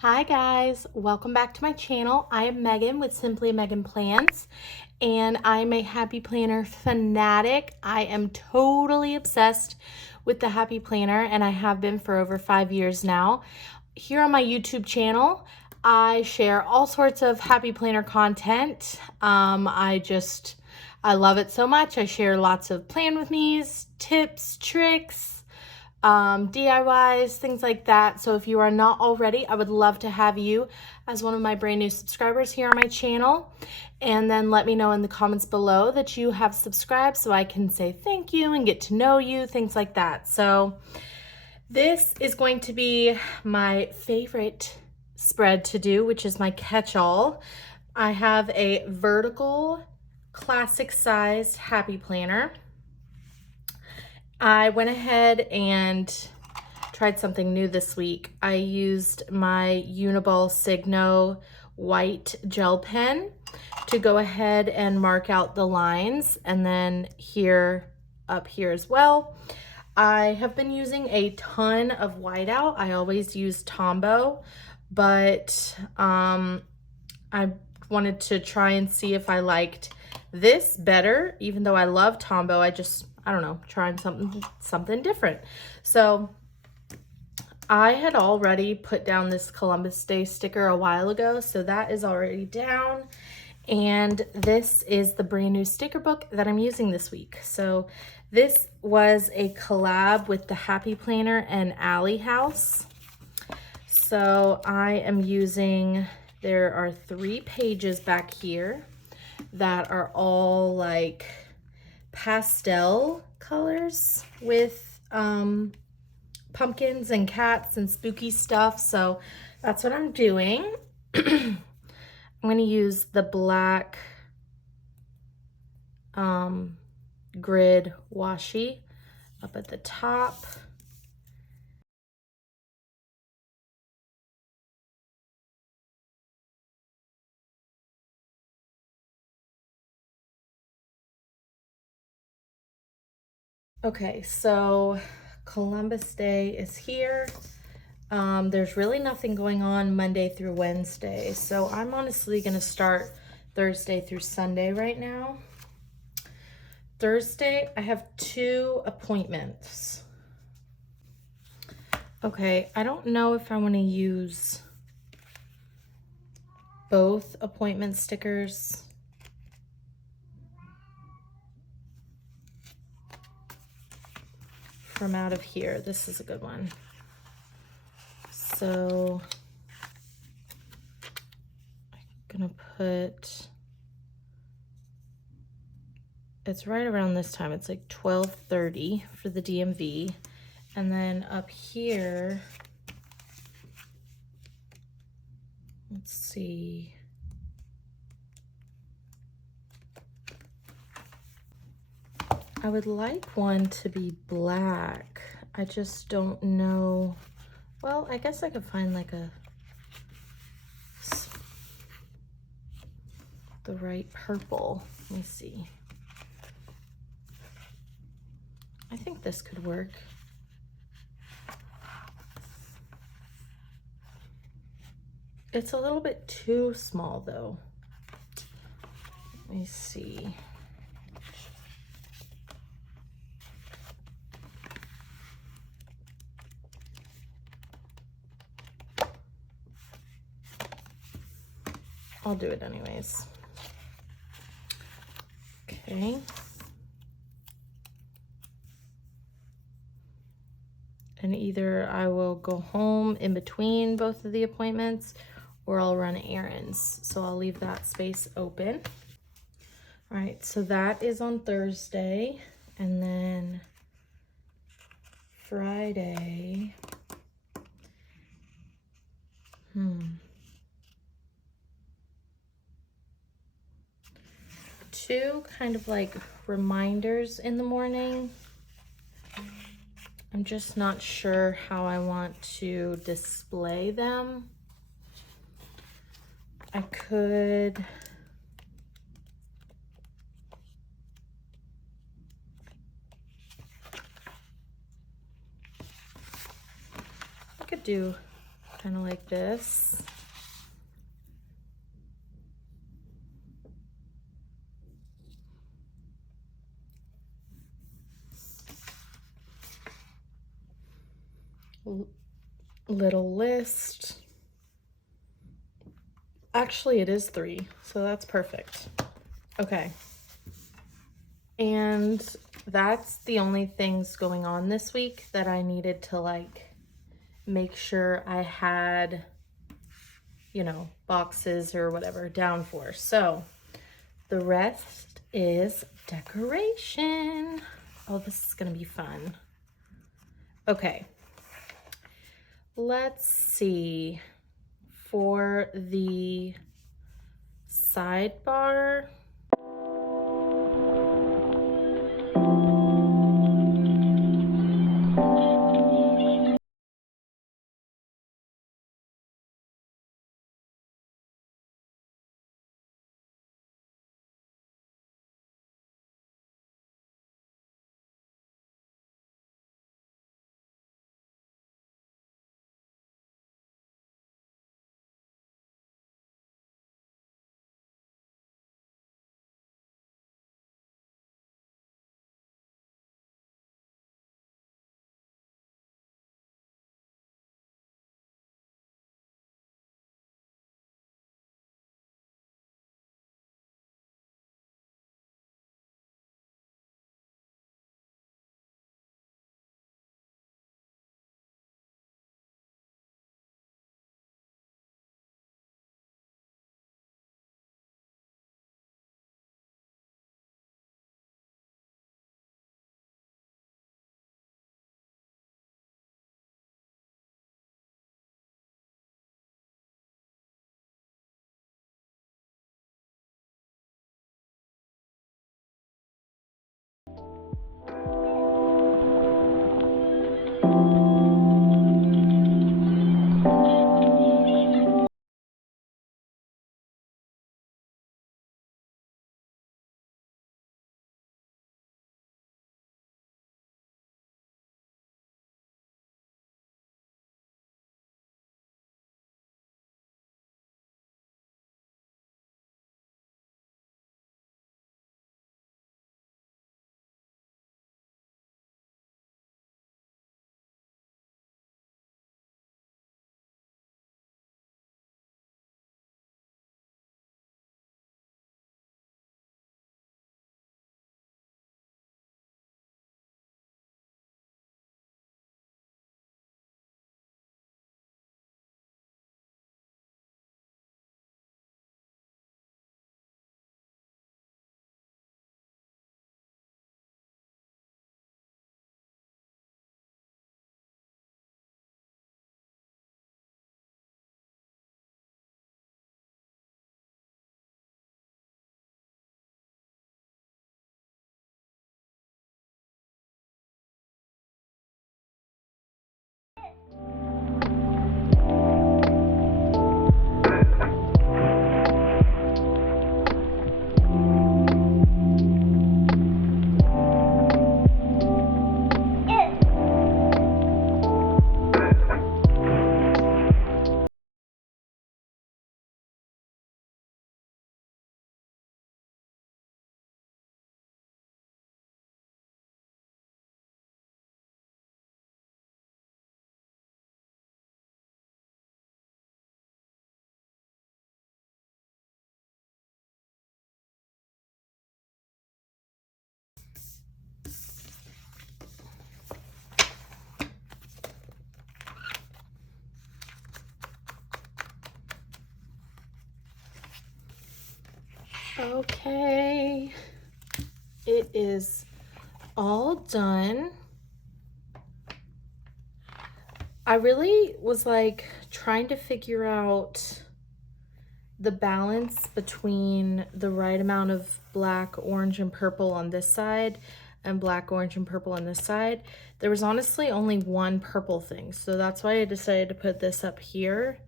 Hi guys, welcome back to my channel. I am Megan with Simply Megan Plans, and I'm a Happy Planner fanatic. I am totally obsessed with the Happy Planner, and I have been for over 5 years now. Here on my YouTube channel, I share all sorts of Happy Planner content. I love it so much. I share lots of plan with me's, tips, tricks, DIYs, things like that. So if you are not already, I would love to have you as one of my brand new subscribers here on my channel. And then let me know in the comments below that you have subscribed so I can say thank you and get to know you, things like that. So this is going to be my favorite spread to do, which is my catch-all. I have a vertical classic sized Happy Planner. I went ahead and tried something new this week. I used my Uniball Signo white gel pen to go ahead and mark out the lines, and then up here as well. I have been using a ton of whiteout. I always use Tombow, but I wanted to try and see if I liked this better. Even though I love Tombow, I don't know, trying something different. So I had already put down this Columbus Day sticker a while ago, so that is already down. And this is the brand new sticker book that I'm using this week. So this was a collab with the Happy Planner and Alyx. So I am using, there are 3 pages back here that are all like pastel colors with pumpkins and cats and spooky stuff. So that's what I'm doing. I'm going to use the black grid washi up at the top. Okay, so Columbus Day is here. There's really nothing going on Monday through Wednesday, so I'm honestly going to start Thursday through Sunday right now. Thursday, I have 2 appointments. Okay, I don't know if I want to use both appointment stickers. From out of here. This is a good one. So I'm gonna put, it's right around this time. It's like 12:30 for the DMV. And then up here, let's see. I would like one to be black. I just don't know. Well, I guess I could find like the right purple. Let me see. I think this could work. It's a little bit too small though. Let me see. I'll do it anyways. Okay. And either I will go home in between both of the appointments or I'll run errands. So I'll leave that space open. All right, so that is on Thursday. And then Friday. 2 kind of like reminders in the morning. I'm just not sure how I want to display them. I could do kind of like this. Little list. Actually, it is 3, so that's perfect. Okay. And that's the only things going on this week that I needed to like make sure I had, you know, boxes or whatever down for. So the rest is decoration. Oh, this is gonna be fun. Okay, let's see. For the sidebar, okay, it is all done. I really was like trying to figure out the balance between the right amount of black, orange, and purple on this side and black, orange, and purple on this side. There was honestly only one purple thing, so that's why I decided to put this up here.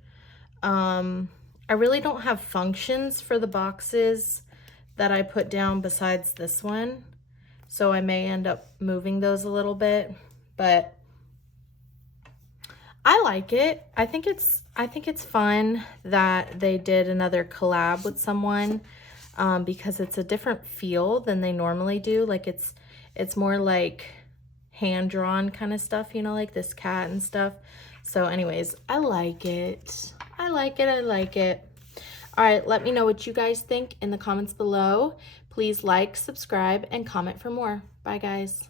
I really don't have functions for the boxes that I put down besides this one, so I may end up moving those a little bit, but I like it. I think it's fun that they did another collab with someone, because it's a different feel than they normally do. Like it's more like hand-drawn kind of stuff, you know, like this cat and stuff. So anyways, I like it. I like it. I like it. All right, let me know what you guys think in the comments below. Please like, subscribe, and comment for more. Bye, guys.